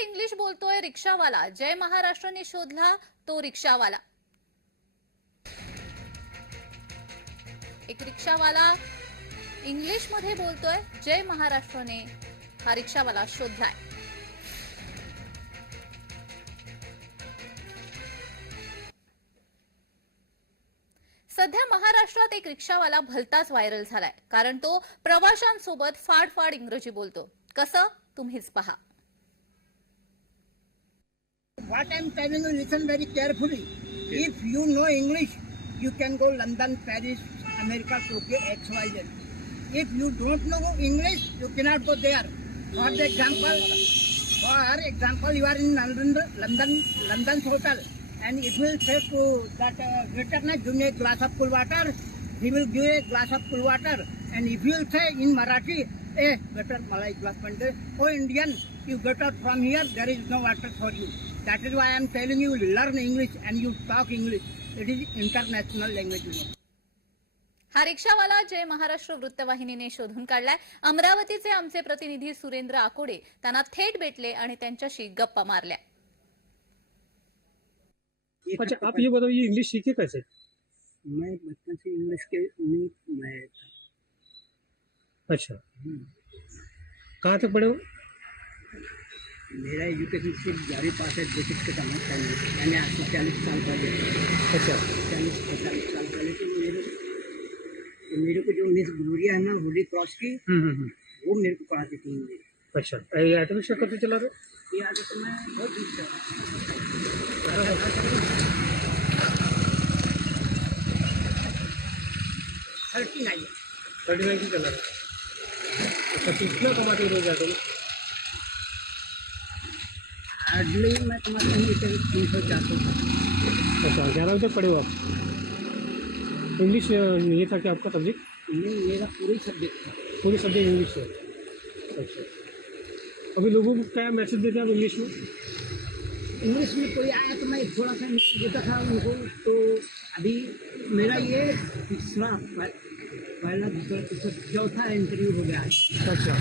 English बोलतोय रिक्षावाला. जय महाराष्ट्राने शोधला तो रिक्षावाला. एक रिक्षावाला इंग्लिशमध्ये बोलतोय. जय महाराष्ट्रने हा रिक्षावाला शोधलाय. सध्या महाराष्ट्रात एक रिक्षावाला भलताच व्हायरल झालाय. कारण तो प्रवाशांसोबत फाडफाड इंग्रजी बोलतो. कसं? तुम्हीच पहा. What I'm telling you, listen very carefully. Okay. If you know English, you can go London, Paris, America, Tokyo, X, Y, Z. If you don't know English, you cannot go there. For the example, for example, you are in London, London, London's hotel, and if you say to that uh, waiter, na, give me a glass of cool water, he will give a glass of cool water. And if you say in Marathi, eh, waiter, malai glass pande, oh Indian, you get out from here, there is no water for you. That is why I am telling you, learn English and you talk English. It is international language. You know. हा रिक्षावाला जय महाराष्ट्र वृत्तवाहिनीने शोधून काढलाय अमरावतीचे आमचे प्रतिनिधी सुरेंद्र आकोडे त्यांना थेट भेटले आणि त्यांच्याशी गप्पा मारल्या अच्छा आप ये बताओ ये इंग्लिश सीखे कैसे मैं बचपन से इंग्लिश के में मैं अच्छा कहाँ तक पढ़े हो मेरा एजुकेशन सिर्फ़ ग्यारहवीं पास है बेसिक के समय पहले। मैंने आज से चालीस साल पहले। अच्छा। चालीस पैंतालीस साल पहले तो मेरे तो मेरे को जो मिस ग्लोरिया है ना होली क्रॉस की हम्म हम्म, हम्म। वो मेरे को पढ़ाती थी इंग्लिश अच्छा। ये ऑटो रिक्शा कब से चला रहे ये आगे तो मैं बहुत दूर से थर्टी नाइन। थर्टी नाइन से चला रहे हो। अच्छा कितना कमाते हो रोज में? हार्डली मैं कमाता हूँ तीन सौ चार सौ अच्छा ग्यारह बजे पढ़े हो आप? इंग्लिश ये था क्या आपका सब्जेक्ट नहीं मेरा पूरी सब्जेक्ट था। पूरी सब्जेक्ट इंग्लिश है। अच्छा। अभी लोगों को क्या मैसेज देते हैं आप इंग्लिश में? इंग्लिश में कोई आया तो मैं थोड़ा सा इंग्लिश देता था उनको तो अभी मेरा ये तीसरा पहला दूसरा तीसरा चौथा इंटरव्यू हो गया अच्छा।